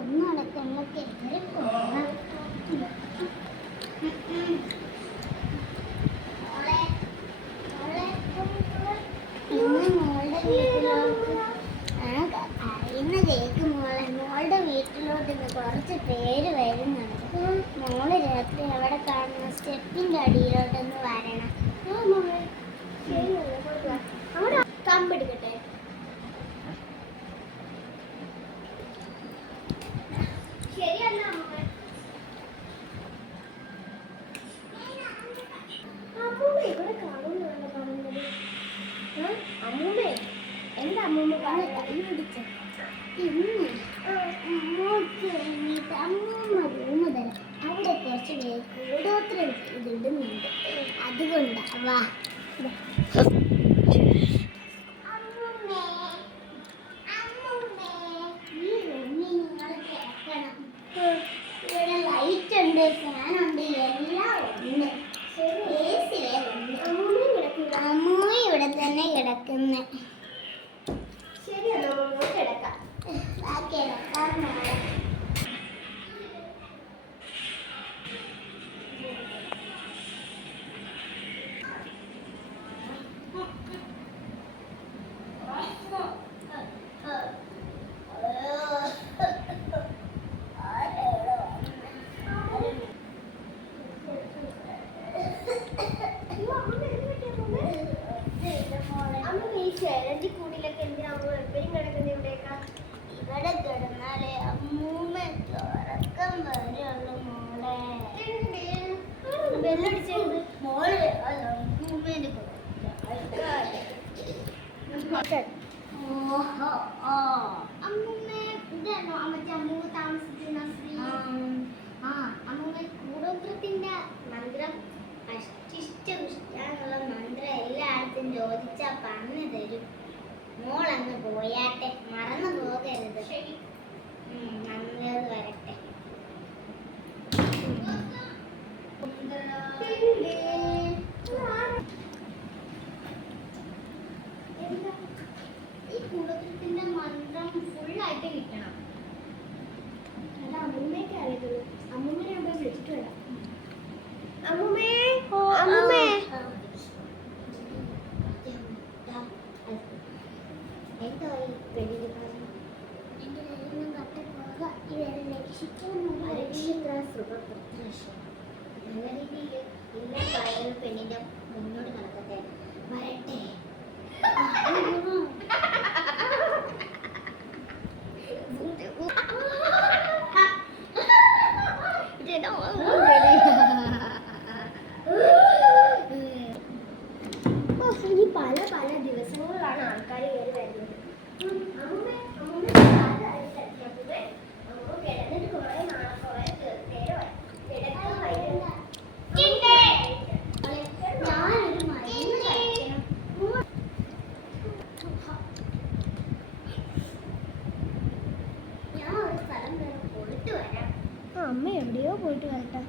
ഒന്നടക്കങ്ങൾ കയറി പോകാം. ഇന്ന് മോളുടെ വീട്ടിലോട്ട് അറിയുന്ന കേക്ക് മോളുടെ വീട്ടിലോട്ട് ഇന്ന് കുറച്ച് പേര് വരുന്നുണ്ട്. മോള് രാത്രി അവിടെ കാണുന്ന സ്റ്റെപ്പിന്റെ അടിയിലോട്ടൊന്ന് വരണം. അവിടെ കമ്പെടുക്കട്ടെ. ശരിയല്ല അമ്മൂമ്മ ഇവിടെ കാണുന്നുണ്ടല്ലോ കാണുന്നത്. അമ്മൂമ്മേ എന്താ അമ്മൂമ്മ കൈപിടിച്ച ഇന്ന് മോൾക്ക് വേണ്ടിയിട്ട് അമ്മൂമ്മ റൂമ് തരാം. അവിടെ കുറച്ച് കൂടോത്രം ഇതിടുന്നുണ്ട്. അതുകൊണ്ടാ ഫാനുണ്ട്, എല്ലാം ഉണ്ട്. അമ്മൂമ്മ ഇവിടെ തന്നെ കിടക്കുന്നേ. ശരിയല്ലോ കിടക്കാം. കൂടിലൊക്കെ എന്തിനാ എപ്പോഴും കിടക്കുന്നത് ഇവിടെയൊക്കെ? ഇവിടെ കിടന്നാലേ അമ്മൂമ്മ ഉറക്കം വരുള്ളൂ മോളെ. ബെല്ലടിച്ചത് മോള് അമ്മൂമ്മേന്റെ അമ്മൂമ്മ ഇതാണോ മറ്റേ അമ്മൂമ്മ താമസിക്കുന്ന ശ്രീ? അമ്മൂമ്മ കൂടോത്രത്തിന്റെ മന്ത്രം അഷ്ടിഷ്ടപുഷ്ടാനുള്ള മന്ത്രം എല്ലായിടത്തും ചോദിച്ചാ പറഞ്ഞു തരും. മോളങ്ങ് പോയാട്ടെ, മറന്നു പോകരുത്. നല്ലത് വരട്ടെ. ഈ കൂടോത്രത്തിന്റെ മന്ത്രം ഫുള്ളായിട്ട് കിട്ടണം. അത് അമ്മൂമ്മയ്ക്ക് അറിയത്തുള്ളൂ. അമ്മൂമ്മനെ അവിടെ വിളിച്ചിട്ട് വരാം. അമ്മൂമ്മേ, അമ്മൂമ്മേ, നല്ല രീതിയിൽ എല്ലാ കാര്യങ്ങളും പെണ്ണിന്റെ മുന്നോട്ട് നടക്കട്ടെ. വരട്ടെ. ഇനി പല പല ദിവസങ്ങളിലാണ് ആൾക്കാർ കയറി വരുന്നത്. കിടന്നിട്ട് കുറെ നാളെ കുറെ നേരമായി. ഞാനൊരു മരുന്ന് കഴിക്കണം. ഞാൻ ഒരു സ്ഥലം വരെ പോയിട്ട് വരാം. അമ്മ എവിടെയോ പോയിട്ട് വരട്ടെ.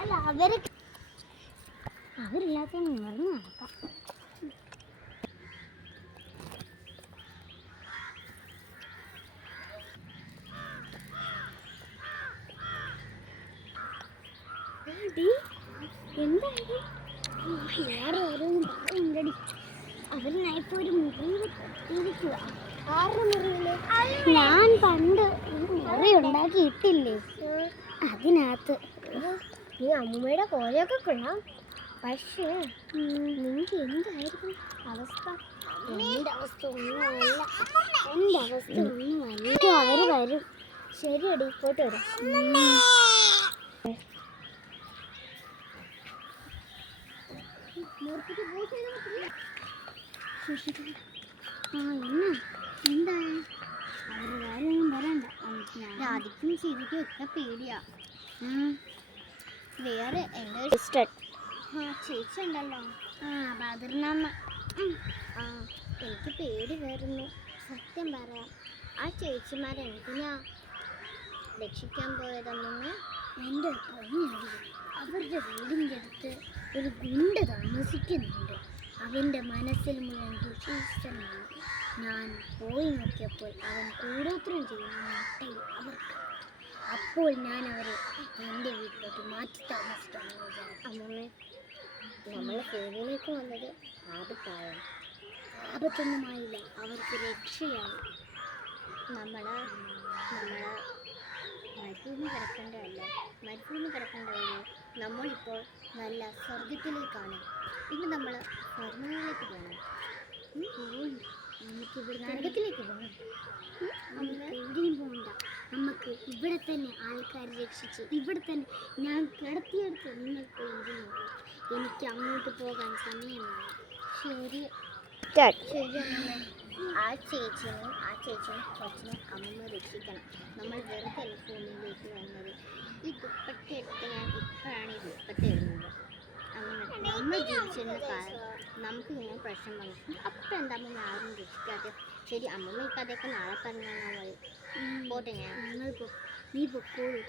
അല്ല അവരില്ലാത്ത നിറഞ്ഞു നടക്കാം. എന്താടി വേറെ ഓരോന്നും പറയുന്നുണ്ടടി. അവരിനായപ്പോ ഒരു മുറിവ് ഇരിക്കുക. ആരുടെ മുറിവില്? ഞാൻ പണ്ട് മുറി ഉണ്ടാക്കിയിട്ടില്ലേ, അതിനകത്ത്. നീ അമ്മൂമ്മയുടെ കോലയൊക്കെ കൊള്ളാം. പക്ഷേ നിനക്ക് എന്തായിരിക്കും അവസ്ഥ? എൻ്റെ അവസ്ഥ ഒന്നുമല്ല. അവര് വരും. ശരിയടി, പോയിട്ട് വരാം. എന്താ അവരുടെ കാര്യമൊന്നും പറയണ്ട. ആദിക്കും ശരിക്കും ഒക്കെ പേടിയാ. വേറെ എൻ്റെ ചേച്ചി ഉണ്ടല്ലോ, ബദർനമ്മ. എനിക്ക് പേടി വരുന്നു. സത്യം പറയാം, ആ ചേച്ചിമാരെന്തിനാ രക്ഷിക്കാൻ പോയതെന്നൊന്ന് എൻ്റെ പൊന്നറിയില്ല. അവരുടെ വീടിൻ്റെ അടുത്ത് ഒരു ഗുണ്ട താമസിക്കുന്നുണ്ട്. അവൻ്റെ മനസ്സിൽ മുഴുവൻ ദുഷിഷ്ടനാണ്. ഞാൻ പോയി നോക്കിയപ്പോൾ അവൻ കൂടോത്രം ചെയ്യുന്ന മുട്ടയിൽ അവർക്ക്. അപ്പോൾ ഞാൻ അവരെ എൻ്റെ വീട്ടിലോട്ട് മാറ്റി താമസിക്കാമെന്ന് വിചാരിച്ചു. അമ്മമ്മേ, നമ്മൾ സേവയിലേക്ക് വന്നത് ആപത്തായോ? ആപത്തൊന്നുമായില്ല, അവർക്ക് രക്ഷയായി. നമ്മൾ മരുഭൂമി കിടക്കേണ്ടതല്ലേ, മരുഭൂമി കിടക്കേണ്ടവരെ നമ്മളിപ്പോൾ നല്ല സ്വർഗത്തിലേക്കാണ്. ഇന്ന് നമ്മൾ സ്വർണ്ണയിലേക്ക് പോകണം. നമുക്ക് ഇവിടെ നരകത്തിലേക്ക് പോകണം. നമുക്ക് എവിടെയും പോകണ്ട, നമുക്ക് ഇവിടെ തന്നെ ആൾക്കാരെ രക്ഷിച്ച് ഇവിടെ തന്നെ ഞാൻ കിടത്തിയെടുത്ത് നിങ്ങൾക്ക് ഇരുന്നു. എനിക്ക് അങ്ങോട്ട് പോകാൻ സമയമായി. ശരി ശരി അമ്മ. ആ ചേച്ചിനെ കൊച്ചിനെ അമ്മ രക്ഷിക്കണം. നമ്മൾ വെറുതെ ഭൂമിയിലേക്ക് വന്നത്. ഈ ദുപ്പട്ട എടുത്ത് ഞാൻ ഇപ്പോഴാണ് ഈ ദുപ്പട്ട ഇടുന്നത്. നമ്മൾ ജീവിച്ചിരുന്ന കാലം നമുക്ക് ഇങ്ങനെ പ്രശ്നം വന്നു. അപ്പം എന്താ അമ്മ ആരും രക്ഷിക്കാതെ? ശരി അമ്മമ്മ ഈ കഥയൊക്കെ നാളെ പറഞ്ഞാൽ മതി. പോട്ടെ, നീ പൊക്കോളൂ.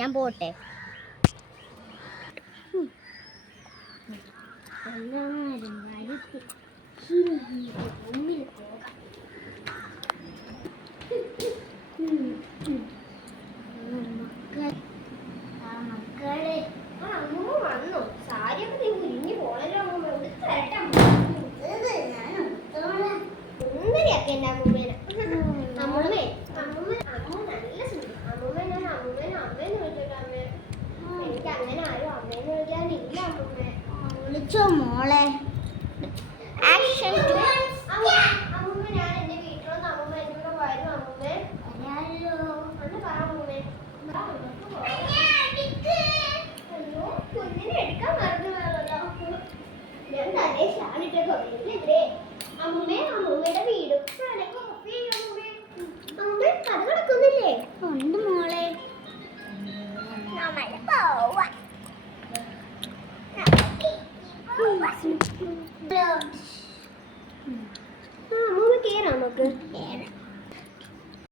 ഞാൻ പോട്ടെ. എല്ലാവരും വഴിക്ക് മുന്നിൽ പോകാം. മക്കളെ അമ്മൂമ്മ വന്നു. സാരിയൊക്കെ നീ ഉരിഞ്ഞു പോണല്ലോ അമ്മൂമ്മ. എടുത്തരട്ടെ ഒന്നരയൊക്കെ എൻ്റെ അമ്മൂമ്മേനെ. അമ്മൂമ്മേ അമ്മ നല്ല സുഖം. അമ്മൂമ്മ ഞാൻ അമ്മേന്ന് വിളിച്ചോട്ടെ. അമ്മേ, എനിക്ക് അങ്ങനെ ആരും അമ്മേന്ന് വിളിക്കാനില്ല. അമ്മൂമ്മേ വിളിച്ചോ മോളെ. അമ്മൂമ്മ ഞാൻ എൻ്റെ വീട്ടിലൊന്ന് അമ്മൂമ്മ എന്നോട് വരും. അമ്മൂമ്മേ വരാലോ അന്ന് പറ അമ്മൂമ്മേ. അയ്യോ കുഞ്ഞിനെ എടുക്കാൻ മറന്നു വേണമല്ലോ. ഞാൻ തലേ ഷാളിട്ടൊക്കെ വീട്ടിലെതിരെ അമ്മൂമ്മേ. അമ്മൂമ്മയുടെ വീടും അമ്മൂമ്മ കഥ കിടക്കുന്നില്ലേ? ഉണ്ട് മോളെ. നമ്മൾ പോവാ. അമ്മൂമ്മ കേറാം നമുക്ക്.